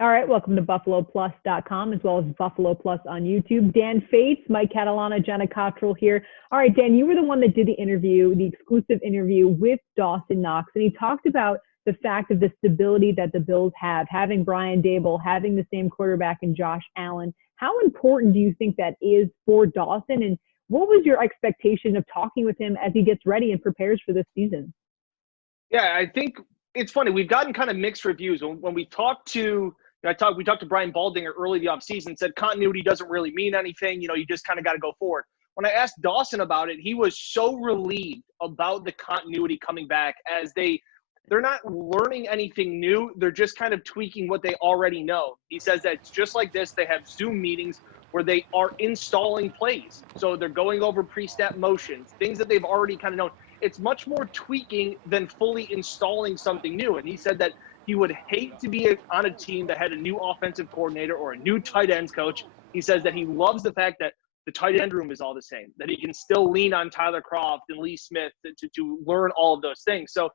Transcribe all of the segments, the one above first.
All right, welcome to BuffaloPlus.com as well as Buffalo Plus on YouTube. Dan Fates, Mike Catalana, Jenna Cottrell here. All right, Dan, you were the one that did the interview, the exclusive interview with Dawson Knox, and he talked about the fact of the stability that the Bills have, having Brian Daboll, having the same quarterback in Josh Allen. How important do you think that is for Dawson, and what was your expectation of talking with him as he gets ready and prepares for this season? Yeah, I think it's funny. We've gotten kind of mixed reviews when we talked to. We talked to Brian Baldinger early the offseason, said continuity doesn't really mean anything. You just kind of got to go forward. When I asked Dawson about it, he was so relieved about the continuity coming back, as they're not learning anything new. They're just kind of tweaking what they already know. He says that it's just like this. They have Zoom meetings where they are installing plays. So they're going over pre-snap motions, things that they've already kind of known. It's much more tweaking than fully installing something new. And he said that he would hate to be on a team that had a new offensive coordinator or a new tight ends coach. He says that he loves the fact that the tight end room is all the same, that he can still lean on Tyler Kroft and Lee Smith to learn all of those things. So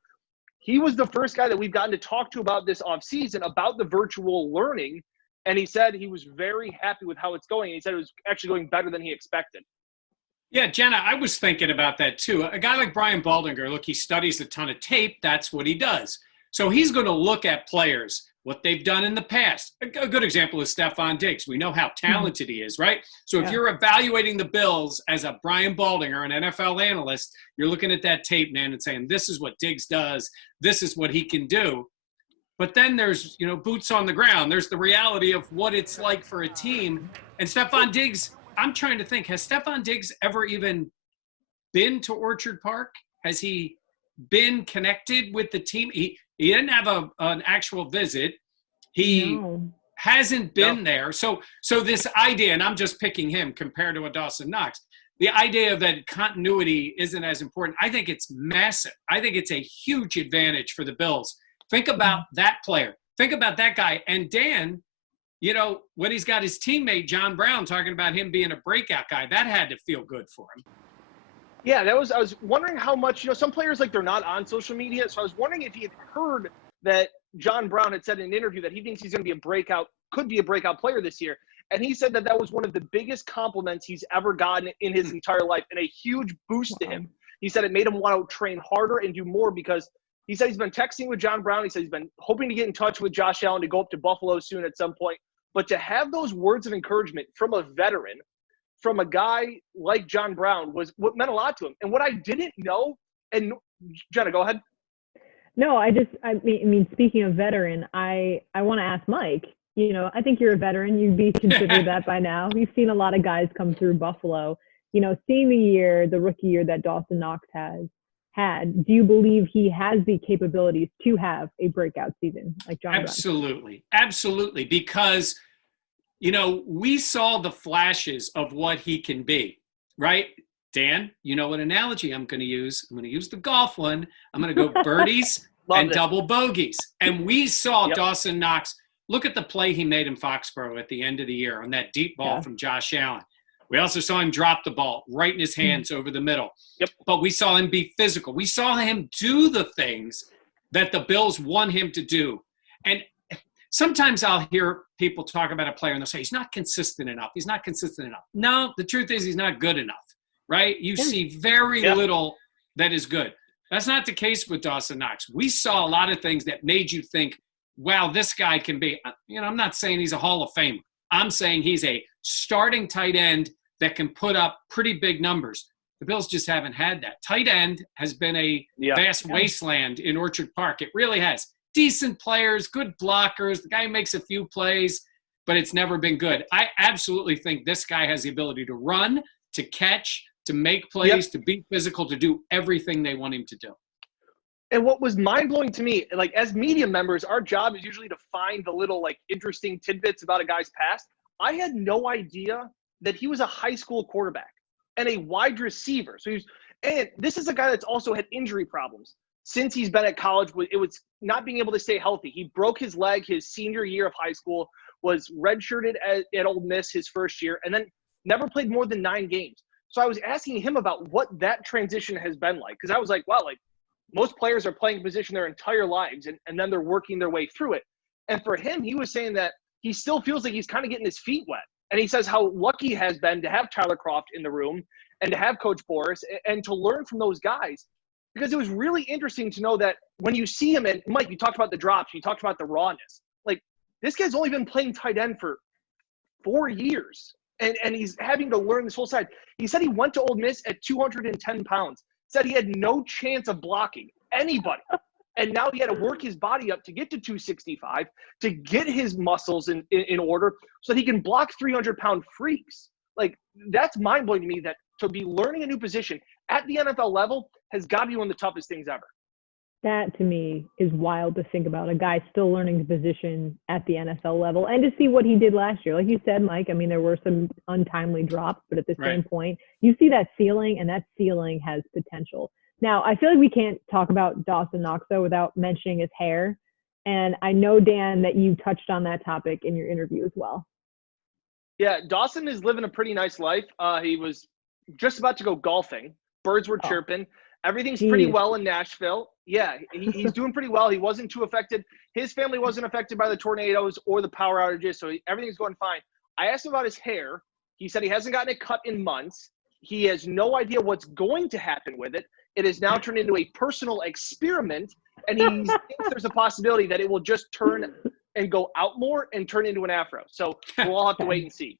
he was the first guy that we've gotten to talk to about this offseason, about the virtual learning. And he said he was very happy with how it's going. He said it was actually going better than he expected. Yeah, Jenna, I was thinking about that too. A guy like Brian Baldinger, look, he studies a ton of tape. That's what he does. So he's going to look at players, what they've done in the past. A good example is Stephon Diggs. We know how talented he is, right? So if you're evaluating the Bills as a Brian Baldinger, an NFL analyst, you're looking at that tape, man, and saying, this is what Diggs does. This is what he can do. But then there's, boots on the ground. There's the reality of what it's like for a team. And Stephon Diggs, I'm trying to think, has Stephon Diggs ever even been to Orchard Park? Has he been connected with the team? He didn't have an actual visit. He hasn't been there. So this idea, and I'm just picking him compared to a Dawson Knox, the idea of that continuity isn't as important. I think it's massive. I think it's a huge advantage for the Bills. Think about that player. Think about that guy. And Dan, when he's got his teammate John Brown talking about him being a breakout guy, that had to feel good for him. Yeah, I was wondering how much, some players, like, they're not on social media. So I was wondering if he had heard that John Brown had said in an interview that he thinks he's going to could be a breakout player this year. And he said that was one of the biggest compliments he's ever gotten in his entire life, and a huge boost to him. He said it made him want to train harder and do more, because he said he's been texting with John Brown. He said he's been hoping to get in touch with Josh Allen to go up to Buffalo soon at some point. But to have those words of encouragement from a veteran, from a guy like John Brown, was what meant a lot to him. And what I didn't know, and Jenna, go ahead. No, I mean, speaking of veteran, I want to ask Mike, I think you're a veteran. You'd be considered that by now. You've seen a lot of guys come through Buffalo. Seeing the rookie year that Dawson Knox has had, do you believe he has the capabilities to have a breakout season like John Brown? Absolutely. Because, we saw the flashes of what he can be, right? Dan, you know what analogy I'm going to use? I'm going to use the golf one. I'm going to go birdies and double bogeys. And we saw Dawson Knox. Look at the play he made in Foxborough at the end of the year on that deep ball from Josh Allen. We also saw him drop the ball right in his hands over the middle. But we saw him be physical. We saw him do the things that the Bills want him to do. And sometimes I'll hear people talk about a player and they'll say, he's not consistent enough. He's not consistent enough. No, the truth is he's not good enough, right? You see very little that is good. That's not the case with Dawson Knox. We saw a lot of things that made you think, wow, this guy can be, I'm not saying he's a Hall of Famer. I'm saying he's a starting tight end that can put up pretty big numbers. The Bills just haven't had that. Tight end has been a vast wasteland in Orchard Park. It really has. Decent players, good blockers. The guy makes a few plays, but it's never been good. I absolutely think this guy has the ability to run, to catch, to make plays, to be physical, to do everything they want him to do. And what was mind-blowing to me, like, as media members, our job is usually to find the little, like, interesting tidbits about a guy's past. I had no idea that he was a high school quarterback and a wide receiver. And this is a guy that's also had injury problems since he's been at college. It was not being able to stay healthy. He broke his leg his senior year of high school, was redshirted at Ole Miss his first year, and then never played more than 9 games. So I was asking him about what that transition has been like, because I was like, wow, like, most players are playing a position their entire lives, and then they're working their way through it. And for him, he was saying that he still feels like he's kind of getting his feet wet. And he says how lucky he has been to have Tyler Croft in the room and to have Coach Boris and to learn from those guys. Because it was really interesting to know that when you see him, and Mike, you talked about the drops, you talked about the rawness. Like, this guy's only been playing tight end for 4 years. And he's having to learn this whole side. He said he went to Ole Miss at 210 pounds. Said he had no chance of blocking anybody. And now he had to work his body up to get to 265, to get his muscles in order so that he can block 300-pound freaks. Like, that's mind-blowing to me, that to be learning a new position at the NFL level has got to be one of the toughest things ever. That, to me, is wild to think about. A guy still learning the position at the NFL level, and to see what he did last year. Like you said, Mike, I mean, there were some untimely drops, but at the same point, you see that ceiling, and that ceiling has potential. Now, I feel like we can't talk about Dawson Knox, though, without mentioning his hair. And I know, Dan, that you touched on that topic in your interview as well. Yeah, Dawson is living a pretty nice life. He was just about to go golfing. Birds were chirping. Everything's pretty well in Nashville. Yeah, he's doing pretty well. He wasn't too affected. His family wasn't affected by the tornadoes or the power outages, so everything's going fine. I asked him about his hair. He said he hasn't gotten it cut in months. He has no idea what's going to happen with it. It has now turned into a personal experiment, and he thinks there's a possibility that it will just turn and go out more and turn into an afro. So we'll all have to wait and see.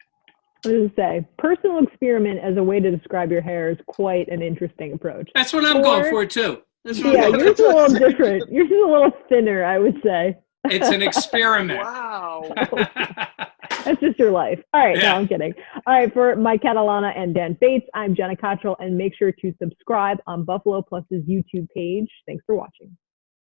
I was going to say, personal experiment as a way to describe your hair is quite an interesting approach. That's what I'm going for, too. Yeah, yours is a little different. Yours is a little thinner, I would say. It's an experiment. Wow. That's just your life. All right, no, I'm kidding. All right, for Mike Catalana and Dan Bates, I'm Jenna Cottrell, and make sure to subscribe on Buffalo Plus's YouTube page. Thanks for watching.